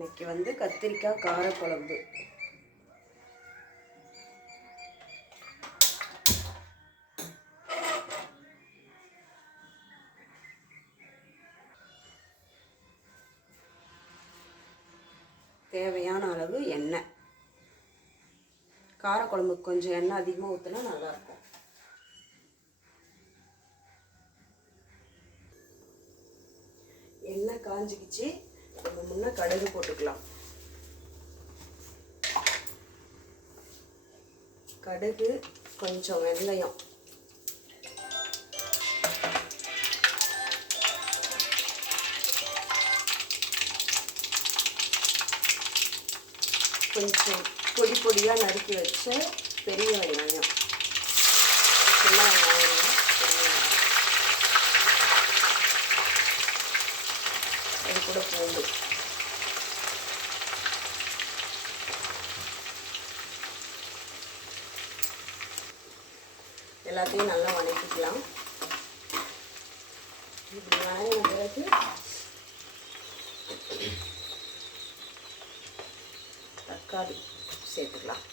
இன்னைக்கு வந்து கத்திரிக்காய் காரக்குழம்பு. தேவையான அளவு எண்ணெய். காரக்குழம்புக்கு கொஞ்சம் எண்ணெய் அதிகமாக ஊற்றினா நல்லாயிருக்கும். எண்ணெய் காஞ்சிக்கிச்சு. நம்ம முன்னே கடுகு போட்டுக்கலாம். கடுகு, கொஞ்சம் வெந்தயம், கொஞ்சம் பொடி பொடியாக நறுக்கி வச்ச பெரிய வெங்காயம், சின்ன வெங்காயம், அது கூட பூண்டு, எல்லாத்தையும் நல்லா வதக்கிக்கலாம். இப்படி வதங்கின பிறகு தக்காளி சேர்த்துக்கலாம்.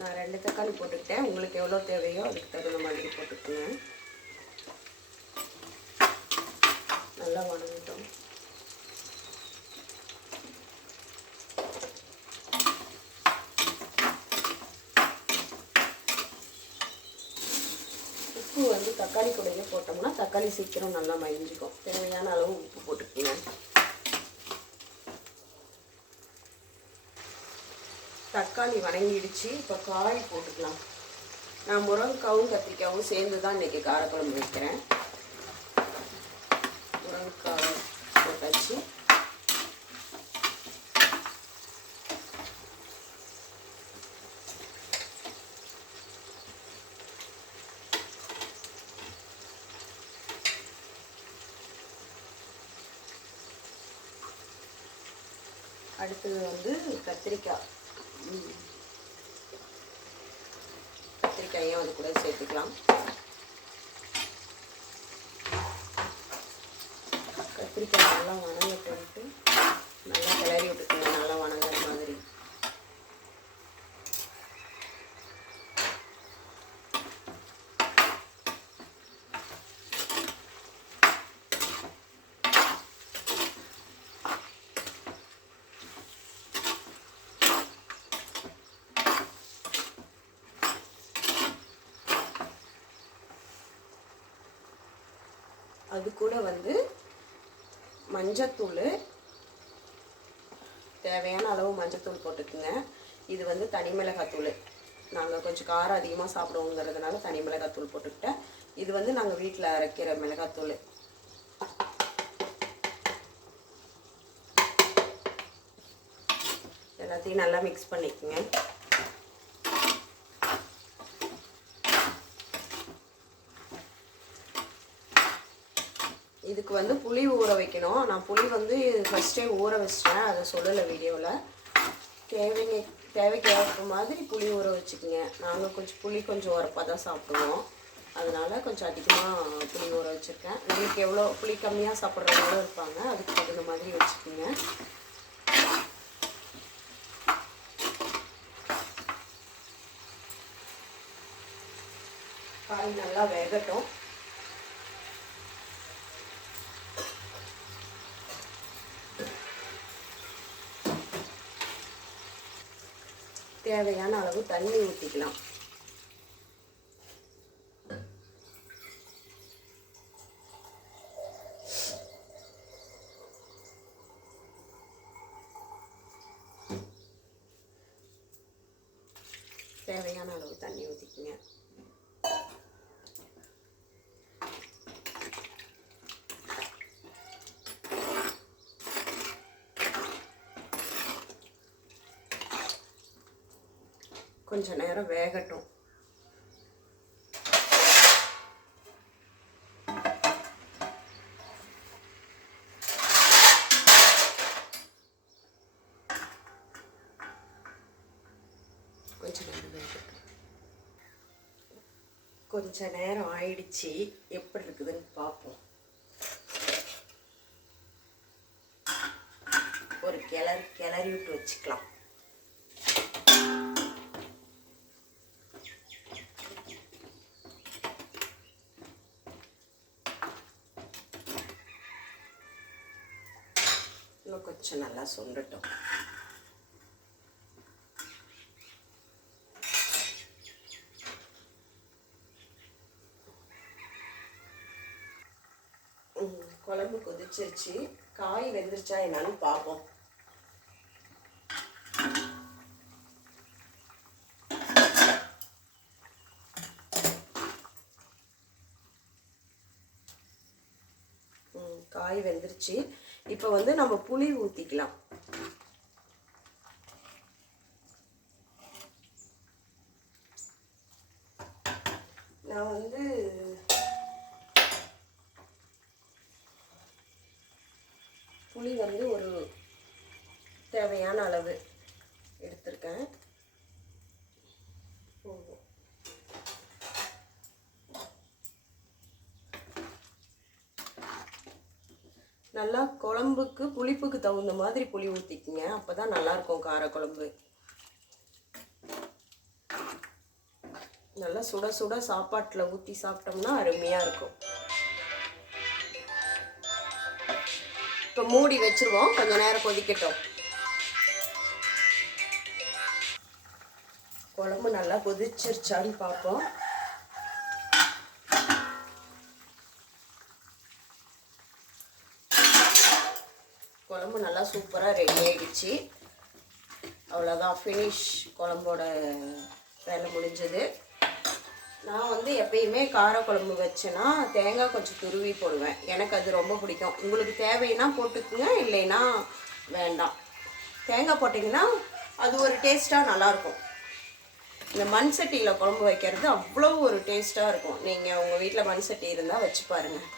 நான் 2 தக்காளி போட்டுக்கிட்டேன். உங்களுக்கு எவ்வளோ தேவையோ அதுக்கு தகுந்த மாதிரி போட்டுக்குங்க. நல்லா வதங்கட்டும். உப்பு வந்து தக்காளி கூடயே போட்டோம்னா தக்காளி சீக்கிரம் நல்லா மயஞ்சிக்கும். தேவையான அளவு உப்பு போட்டுக்கோங்க. தக்காளி வதங்கிடுச்சு. இப்போ காய் போட்டுக்கலாம். நான் முருங்கைக்காவும் கத்திரிக்காவும் சேர்ந்து தான் இன்றைக்கி காரக்குழம்பு வைக்கிறேன். முருங்கைக்காய் போட்டாச்சு. அடுத்தது வந்து கத்திரிக்காயும் அது கூட சேர்த்துக்கலாம். கத்திரிக்காய் நல்லா வணங்கிட்டு நல்லா கிளறி விட்டுக்கோங்க. நல்லா வணங்குற மாதிரி. அது கூட வந்து மஞ்சத்தூள், தேவையான அளவு மஞ்சத்தூள் போட்டுக்குங்க. இது வந்து தனி மிளகாத்தூள். நாங்கள் கொஞ்சம் காரம் அதிகமாக சாப்பிடுவோங்கிறதுனால தனி மிளகாத்தூள் போட்டுக்கிட்டேன். இது வந்து நாங்கள் வீட்டில் அரைக்கிற மிளகாத்தூள். எல்லாத்தையும் நல்லா மிக்ஸ் பண்ணிக்கோங்க. இதுக்கு வந்து புளி ஊற வைக்கணும். நான் புளி வந்து ஃபஸ்ட்டே ஊற வச்சிட்டேன். அதை சொல்லலை வீடியோவில். தேவைக்கு ஏற்ற மாதிரி புளி ஊற வச்சுக்கோங்க. நாங்கள் கொஞ்சம் உரப்பாக தான் சாப்பிடுவோம். அதனால் கொஞ்சம் அதிகமாக புளி ஊற வச்சுருக்கேன். உங்களுக்கு எவ்வளோ புளி கம்மியாக சாப்பிட்றவங்களும் இருப்பாங்க. அதுக்கு தகுந்த மாதிரி வச்சுக்கோங்க. காய் நல்லா வேகட்டும். தேவையான அளவு தண்ணி ஊற்றிக்கலாம். தேவையான அளவு தண்ணி ஊற்றிக்கங்க. கொஞ்சம் நேரம் வேகட்டும். கொஞ்ச நேரம் ஆயிடுச்சு, எப்படி இருக்குதுன்னு பார்ப்போம். ஒரு கிளறி விட்டு வச்சுக்கலாம். இன்னும் கொஞ்சம் நல்லா சுண்டட்டும். குழம்பு கொதிச்சிருச்சு. காய் வெந்துருச்சா என்னன்னு பார்ப்போம். காய் வெந்துருச்சு. இப்போ வந்து நம்ம புளி ஊற்றிக்கலாம். நான் வந்து புளி வந்து ஒரு தேவையான அளவு எடுத்திருக்கேன். நல்லா குழம்புக்கு புளிப்புக்கு தகுந்த மாதிரி புளி ஊற்றிக்குங்க, அப்போ தான் நல்லாயிருக்கும் காரக்குழம்பு. நல்லா சுட சுட சாப்பாட்டில் ஊற்றி சாப்பிட்டோம்னா அருமையாக இருக்கும். இப்போ மூடி வச்சுருவோம், கொஞ்சம் நேரம் கொதிக்கட்டும். குழம்பு நல்லா கொதிச்சிருச்சான்னு பார்ப்போம். குழம்பு நல்லா சூப்பராக ரெடி ஆகிடுச்சு. அவ்வளோதான், ஃபினிஷ். குழம்போட வேலை முடிஞ்சது. நான் வந்து எப்பயுமே காரக்குழம்பு வச்சேன்னா தேங்காய் கொஞ்சம் துருவி போடுவேன். எனக்கு அது ரொம்ப பிடிக்கும். உங்களுக்கு தேவைன்னா போட்டுக்குங்க, இல்லைன்னா வேண்டாம். தேங்காய் போட்டிங்கன்னா அது ஒரு டேஸ்ட்டாக நல்லாயிருக்கும். இந்த மண் சட்டியில் குழம்பு வைக்கிறது அவ்வளோ ஒரு டேஸ்ட்டாக இருக்கும். நீங்கள் உங்கள் வீட்டில் மண் சட்டி இருந்தால் வச்சு பாருங்கள்.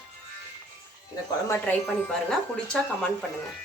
இந்த குழம்பை ட்ரை பண்ணி பாருங்கள். பிடிச்சா கமெண்ட் பண்ணுங்கள்.